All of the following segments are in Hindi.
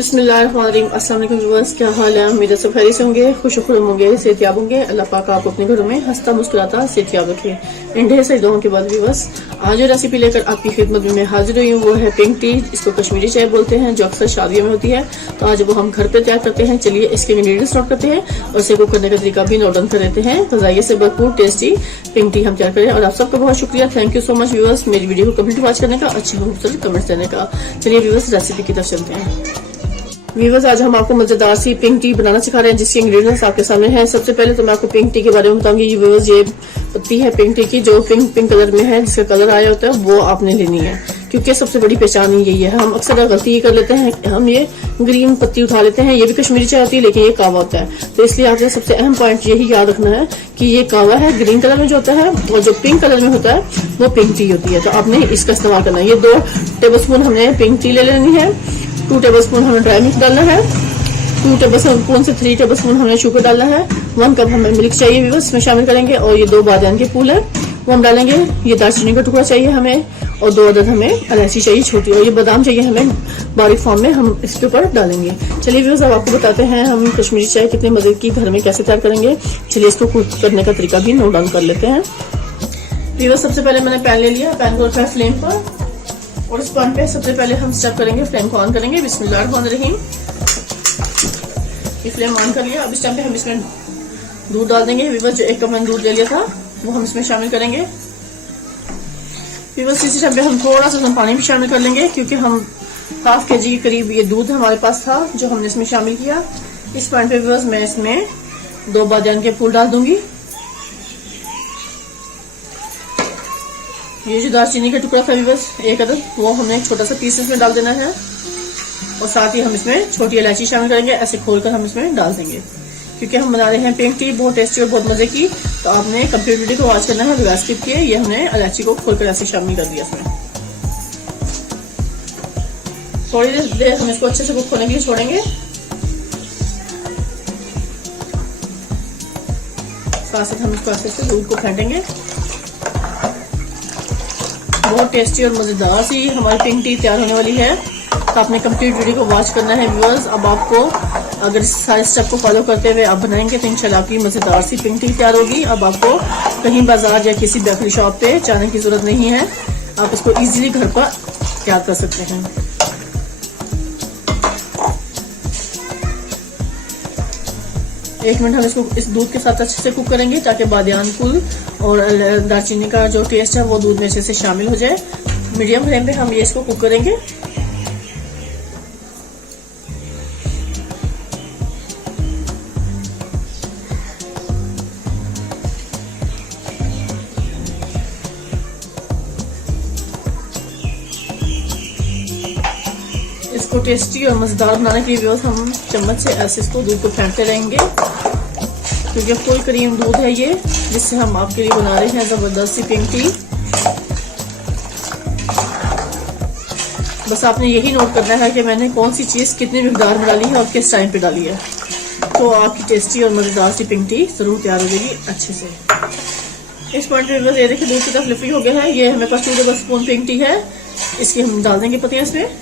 बिस्मिल्लाहिर्रहमानिर्रहीम। अस्सलाम वालेकुम व्यूअर्स, क्या हाल है? उम्मीद है सब खैरियत से होंगे, खुशखुश होंगे, सेहतियाब होंगे। अल्लाह पाक आपको अपने घरों में हंसता मुस्कुराता सेहतियाब रखे। इन ढेर सारी दुआओं के बाद व्यूअर्स, आज जो रेसिपी लेकर आपकी खिदमत में मैं हाजिर हुई हूँ वो है पिंक टी। इसको कश्मीरी चाय बोलते हैं, जो अक्सर शादियों में होती है। तो आज वो हम घर पे तैयार करते हैं। चलिए इसके इंग्रेडिएंट्स नोट करते हैं और इसे कुक करने का तरीका भी नोट डाउन कर लेते हैं। फजाइये से भरपूर टेस्टी पिंक टी हम तैयार करें। और आप सबका बहुत शुक्रिया, thank you so much viewers, मेरी वीडियो को कंप्लीट वॉच करने का, अच्छी खूबसूरत कमेंट्स देने का। चलिए व्यूअर्स रेसिपी की तरफ चलते हैं। व्यूअर्स, आज हम आपको मजेदार सी पिंक टी बनाना सिखा रहे हैं, जिसके इंग्रेडिएंट्स आपके सामने हैं। सबसे पहले तो मैं आपको पिंक टी के बारे में बताऊंगी। व्यूअर्स, ये पत्ती है पिंक टी की, जो पिंक कलर में है, जिसका कलर आया होता है वो आपने लेनी है, क्योंकि सबसे बड़ी पहचान यही है। हम अक्सर गलती ये कर लेते हैं, हम ये ग्रीन पत्ती उठा लेते हैं। ये भी कश्मीरी चाय होती है, लेकिन ये कावा होता है। तो इसलिए आपने सबसे अहम पॉइंट यही याद रखना है कि ये कावा है, ग्रीन कलर में जो होता है, और जो पिंक कलर में होता है वो पिंक टी होती है। तो आपने इसका इस्तेमाल करना है। ये 2 टेबलस्पून हमने पिंक टी ले लेनी है। 2 टेबलस्पून हमें ड्राई मिल्क डालना है। 2 टेबलस्पून से 3 टेबलस्पून हमने शुगर डालना है। 1 कप हमें मिल्क चाहिए व्यूअर्स, इसमें शामिल करेंगे। और ये 2 बादाम के फूल है वो हम डालेंगे। ये दालचीनी का टुकड़ा चाहिए हमें, और 2 अदद हमें इलायची चाहिए छोटी, और ये बादाम चाहिए हमें बारीक फॉर्म में, हम इसके ऊपर डालेंगे। चलिए व्यूअर्स, अब आपको बताते हैं हम कश्मीरी चाय कितने मजे की घर में कैसे तैयार करेंगे। चलिए इसको कुक करने का तरीका भी नोट डाउन कर लेते हैं। व्यूअर्स, सबसे पहले मैंने पैन ले लिया। पैन को रखा है फ्लेम पर, और इस पैन पे सबसे पहले हम स्टफ करेंगे, फ्लेम को ऑन करेंगे। बिस्मिल्लाहिर्रहमानिर्रहीम। ये फ्लेम ऑन कर लिया। अब इस टाइम पे हम इसमें दूध डाल देंगे। व्यूअर्स, जो 1 कप मैंने दूध ले लिया था वो हम इसमें शामिल करेंगे। व्यूअर्स, इसी टाइम पे हम थोड़ा सा पानी भी शामिल कर लेंगे, क्योंकि हम ½ kg के करीब ये दूध हमारे पास था जो हमने इसमें शामिल किया। इस पॉइंट पे व्यूअर्स मैं इसमें 2 बादाम के फूल डाल दूंगी। ये जो दालचीनी का टुकड़ा था व्यूअर्स 1 अदद, वो हमने एक छोटा सा पीस इसमें डाल देना है। और साथ ही हम इसमें छोटी इलायची शामिल करेंगे। ऐसे खोलकर हम इसमें डाल देंगे, क्योंकि हम बना रहे हैं पिंक टी बहुत टेस्टी और बहुत मजे की। तो आपने कंप्लीट वीडियो को वॉच करना है बिना स्किप किए। ये हमने इलायची को खोलकर ऐसे शामिल कर दिया इसमें। थोड़ी देर हम इसको अच्छे से कुक होने के लिए छोड़ेंगे। साथ साथ हम इसको ऐसे दूध को फेंटेंगे। बहुत टेस्टी और मजेदार सी हमारी पिंक टी तैयार होने वाली है। तो आपने कंप्लीट वीडियो को वॉच करना है व्यूअर्स। अब आपको अगर सारे स्टेप को फॉलो करते हुए आप बनाएंगे तो इंशाल्लाह आपकी मजेदार सी पिंक टी तैयार होगी। अब आपको कहीं बाजार या किसी बेकरी शॉप पे जाने की जरूरत नहीं है, आप इसको इजीली घर पर तैयार कर सकते हैं। एक मिनट हम इसको इस दूध के साथ अच्छे से कुक करेंगे, ताकि बादाम फूल और दालचीनी का जो टेस्ट है वो दूध में अच्छे से शामिल हो जाए। मीडियम फ्लेम पे हम ये इसको कुक करेंगे। इसको टेस्टी और मजेदार बनाने के लिए हम चम्मच से ऐसे इसको दूध को फेंटते रहेंगे, क्योंकि फुल क्रीम दूध है ये, जिससे हम आपके लिए बना रहे हैं जबरदस्त सी पिंक टी। बस आपने यही नोट करना है कि मैंने कौन सी चीज कितनी मिकदार में डाली है और किस टाइम पे डाली है, तो आपकी टेस्टी और मजेदार सी पिंक टी जरूर तैयार हो जाएगी अच्छे से। इस पॉइंट पे बस ये देखिए दूध की तरफ लिफ्टी हो गया है। ये हमें पास 2 टेबलस्पून पिंक टी है, इसकी हम डाल देंगे पत्तियां इसमें।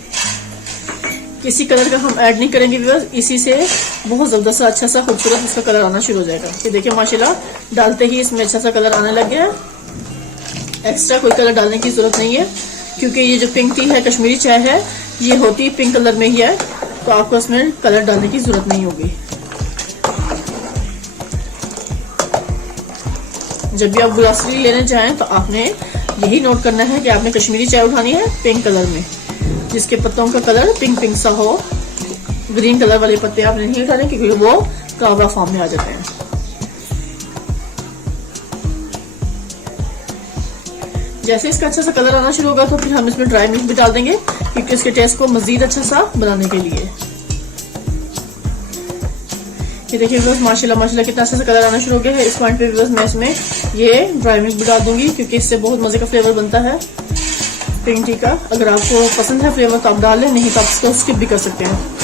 किसी कलर का हम ऐड नहीं करेंगे व्यूअर्स, इसी से बहुत जबरदस्त अच्छा सा खूबसूरत इसका कलर आना शुरू हो जाएगा। ये देखिए माशाल्लाह डालते ही इसमें अच्छा सा कलर आने लग गया है। एक्स्ट्रा कोई कलर डालने की जरूरत नहीं है, क्योंकि ये जो पिंक टी है कश्मीरी चाय है, ये होती पिंक कलर में ही है, तो आपको इसमें कलर डालने की जरूरत नहीं होगी। जब भी आप ग्लासरी लेने जाएं तो आपने यही नोट करना है कि आपने कश्मीरी चाय उठानी है पिंक कलर में, जिसके पत्तों का कलर पिंक पिंक सा हो। ग्रीन कलर वाले पत्ते आपने नहीं उठाने, क्योंकि वो कावा फॉर्म में आ जाते हैं। जैसे इसका अच्छा सा कलर आना शुरू होगा तो फिर हम इसमें ड्राई मिल्क भी डाल देंगे, क्योंकि इसके टेस्ट को मजीद अच्छा सा बनाने के लिए। ये देखिए व्यूअर्स माशाल्लाह माशाल्लाह कितना अच्छा सा कलर आना शुरू हो गया है। इस पॉइंट पे व्यूअर्स मैं इसमें ये ड्राई मिल्क भी डाल दूंगी, क्योंकि इससे बहुत मजे का फ्लेवर बनता है पिंक टी का। अगर आपको पसंद है फ्लेवर तो आप डाल लें, नहीं तो आप इसको स्किप भी कर सकते हैं।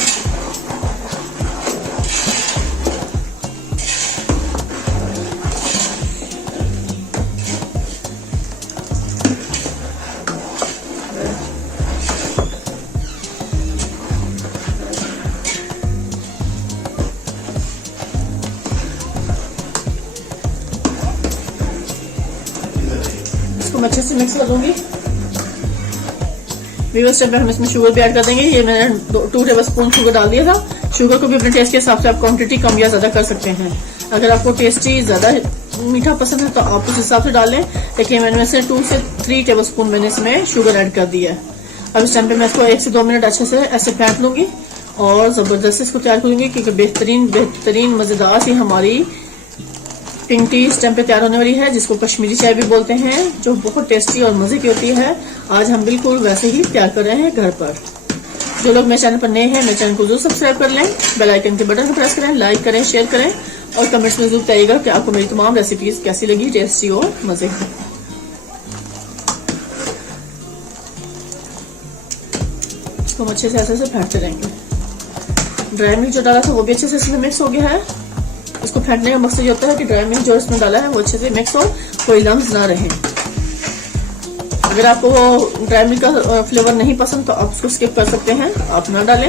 हम अच्छे से मिक्स कर दूंगी। व्यूअर्स स्टेप पे हम इसमें शुगर भी ऐड कर देंगे। ये मैंने 2 टेबल स्पून शुगर डाल दिया था। शुगर को भी अपने टेस्ट के हिसाब से आप क्वांटिटी कम या ज्यादा कर सकते हैं। अगर आपको टेस्टी ज्यादा मीठा पसंद है तो आप उस हिसाब से डालें, लेकिन मैंने वैसे 2 से 3 टेबल स्पून मैंने इसमें शुगर ऐड कर दिया है। अब इस टाइम पे मैं इसको 1 से 2 मिनट अच्छे से ऐसे फेंट लूंगी और जबरदस्त इसको तैयार करूंगी, क्योंकि बेहतरीन मजेदार सी हमारी पिंक टी इस टाइम पे तैयार होने वाली है, जिसको कश्मीरी चाय भी बोलते हैं, जो बहुत टेस्टी और मजे की होती है। आज हम बिल्कुल वैसे ही तैयार कर रहे हैं घर पर। जो लोग मेरे चैनल पर नए हैं, मेरे चैनल को जरूर सब्सक्राइब कर लें, बेल आइकन के बटन को प्रेस करें, लाइक करें, शेयर करें और कमेंट्स में जरूर बताइएगा कि आपको मेरी तमाम रेसिपीज कैसी लगी, टेस्टी और मजे की। इसको हम अच्छे से ऐसे फेंटते रहेंगे। ड्राई मिल्क जो डाला था वो भी अच्छे से इसमें मिक्स हो गया है। इसको फेंटने का मकसद ये होता है कि ड्राई मिल्क जो इसमें डाला है वो अच्छे से मिक्स हो, कोई लम्स ना रहे। अगर आपको वो ड्राई मिल्क का फ्लेवर नहीं पसंद तो आप उसको स्किप कर सकते हैं, आप ना डालें।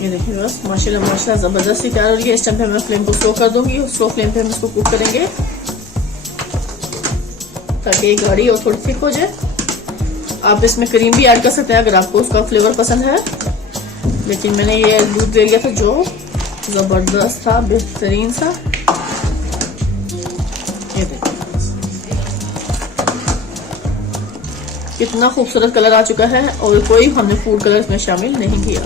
ये देखिए बस माशाल्लाह जबरदस्ती तैयार हो रही है। इस टाइम पे मैं फ्लेम को स्लो कर दूंगी। स्लो फ्लेम पे हम इसको कुक करेंगे ताकि ये गाढ़ी और थोड़ी थिक हो जाए। आप इसमें क्रीम भी ऐड कर सकते हैं अगर आपको उसका फ्लेवर पसंद है, लेकिन मैंने ये दूध ले लिया था जो जबरदस्त था, बेहतरीन सा। ये देखिए कितना खूबसूरत कलर आ चुका है और कोई हमने फूड कलर इसमें शामिल नहीं किया।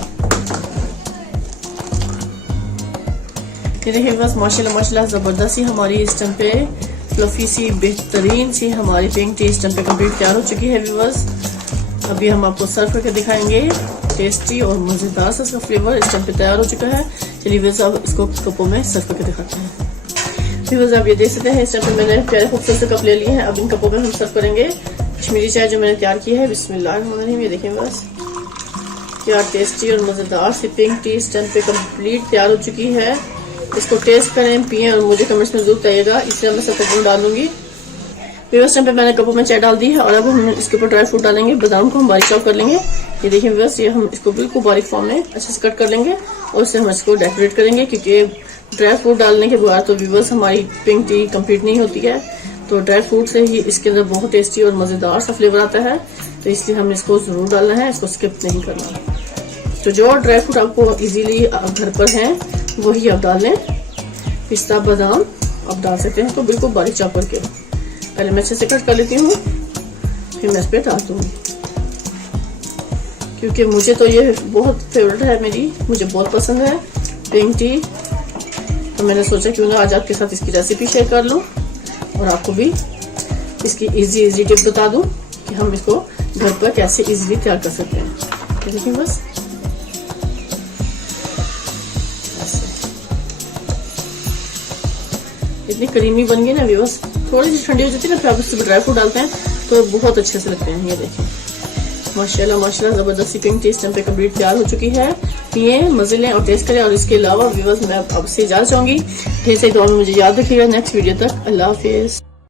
ये देखिए बस माशाल्लाह जबरदस्त सी हमारी इस टाइम पे फ्लफी सी बेहतरीन सी हमारी पिंक टी इस टाइम पे कंप्लीट तैयार हो चुकी है व्यूअर्स। अभी हम आपको सर्व करके दिखाएंगे। टेस्टी और मजेदार सा इसका फ्लेवर इस टाइम पे तैयार हो चुका है। चलिए व्यूअर्स अब इसको कपों में सर्व करके दिखाते हैं। व्यूअर्स आप ये देख सकते हैं इस टाइम पे मैंने प्यारे खूबसूरत से कप ले लिए हैं। अब इन कपों में हम सर्व करेंगे कश्मीरी चाय जो मैंने तैयार की है। बिस्मिल्लाहिर्रहमानिर्रहीम। ये देखिए बस क्या टेस्टी और मजेदार सी पिंक टी इस टाइम पे कंप्लीट तैयार हो चुकी है। इसको टेस्ट करें, पिए और मुझे कमेंट्स में जरूर बताइएगा। इसलिए मैं सब कपों में डालूंगी। व्यूअर्स टाइम पे मैंने कपों में चाय डाल दी है और अब हम इसके ऊपर ड्राई फ्रूट डालेंगे। बादाम को हम बारीक चॉप कर लेंगे। ये देखिए व्यूअर्स ये हम इसको बिल्कुल बारीक फॉर्म में अच्छे से कट कर लेंगे और इससे हम इसको डेकोरेट करेंगे, क्योंकि ड्राई फ्रूट डालने के बाद तो व्यूअर्स हमारी पिंक टी कंप्लीट नहीं होती है। तो ड्राई फ्रूट से ही इसके अंदर बहुत टेस्टी और मजेदार सा फ्लेवर आता है, तो इसलिए हम इसको जरूर डालना है, इसको स्किप नहीं करना। तो जो ड्राई फ्रूट आपको इजीली घर पर है वही आप डाल लें। पिस्ता बादाम आप डाल सकते हैं, तो बिल्कुल बारीक चॉप करके पहले मैं अच्छे से कट कर लेती हूँ, फिर मैं इस पे डाल दूंगी। क्योंकि मुझे तो ये बहुत फेवरेट है मेरी, मुझे बहुत पसंद है पिंक टी, तो मैंने सोचा क्यों ना आज आपके साथ इसकी रेसिपी शेयर कर लूँ और आपको भी इसकी इजी टिप बता दूं कि हम इसको घर पर कैसे इजीली तैयार कर सकते हैं। देखिए बस इतनी क्रीमी बन गई ना व्यूअर्स। थोड़ी सी ठंडी हो जाती है ना, फिर आप इसमें ड्राई फ्रूट डालते हैं तो बहुत अच्छे से लगते हैं। ये देखिए माशाल्लाह जबरदस्ती पिंक टी इस टाइम पे कंप्लीट तैयार हो चुकी है। पिए, मजे लें और टेस्ट करें। और इसके अलावा व्यूअर्स मैं आपसे इजाजत चाहूंगी। ढेर सारी दुआ में मुझे याद रखिएगा। नेक्स्ट वीडियो तक अल्लाह हाफिज।